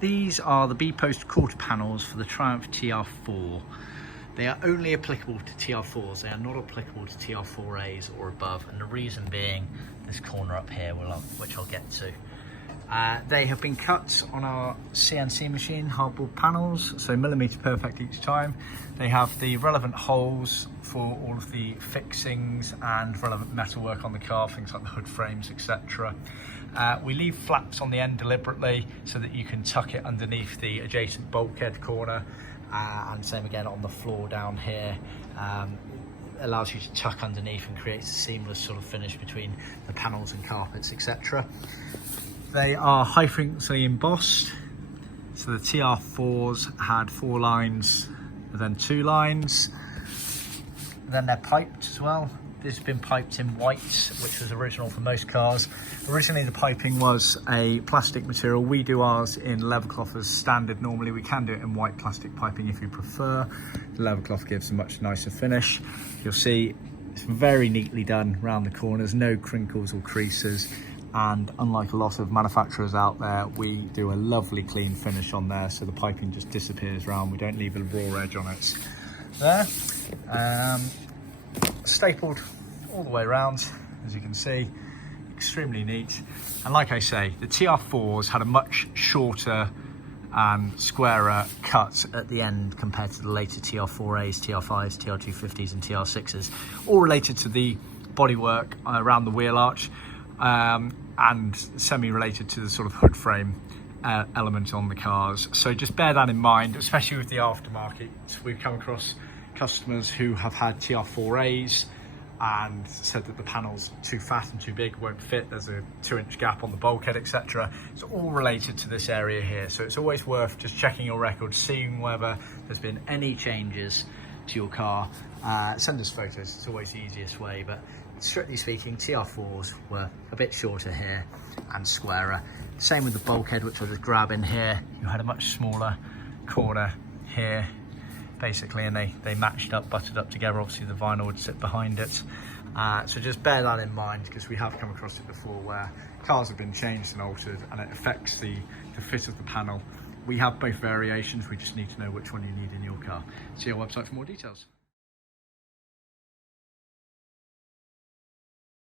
These are the B-post quarter panels for the Triumph TR4. They are only applicable to TR4s, they are not applicable to TR4As or above, and the reason being this corner up here, which I'll get to. They have been cut on our CNC machine, hardboard panels, so millimetre perfect each time. They have the relevant holes for all of the fixings and relevant metalwork on the car, things like the hood frames, etc. We leave flaps on the end deliberately so that you can tuck it underneath the adjacent bulkhead corner, and same again on the floor down here. Allows you to tuck underneath and creates a seamless sort of finish between the panels and carpets, etc. They are high frequency embossed, so the TR4s had 4 lines and then 2 lines. And then they're piped as well. This has been piped in white, which was original for most cars. Originally the piping was a plastic material. We do ours in leather cloth as standard normally. We can do it in white plastic piping if you prefer. The leather cloth gives a much nicer finish. You'll see it's very neatly done around the corners, no crinkles or creases. And unlike a lot of manufacturers out there, we do a lovely clean finish on there, so the piping just disappears around. We don't leave a raw edge on it there. Stapled all the way around, as you can see, extremely neat. And like I say, the TR4s had a much shorter and squarer cut at the end compared to the later TR4As, TR5s, TR250s and TR6s, all related to the bodywork around the wheel arch. And semi-related to the sort of hood frame element on the cars. So just bear that in mind, especially with the aftermarket. We've come across customers who have had TR4As and said that the panel's too fat and too big, won't fit, there's a 2-inch gap on the bulkhead, etc. It's all related to this area here. So it's always worth just checking your record, seeing whether there's been any changes to your car. Send us photos, it's always the easiest way, but strictly speaking, TR4s were a bit shorter here and squarer. Same with the bulkhead, which I'll just grab in here. You had a much smaller corner here, basically, and they matched up, butted up together. Obviously the vinyl would sit behind it. So just bear that in mind, because we have come across it before where cars have been changed and altered and it affects the fit of the panel. We have both variations, we just need to know which one you need in your car. See our website for more details.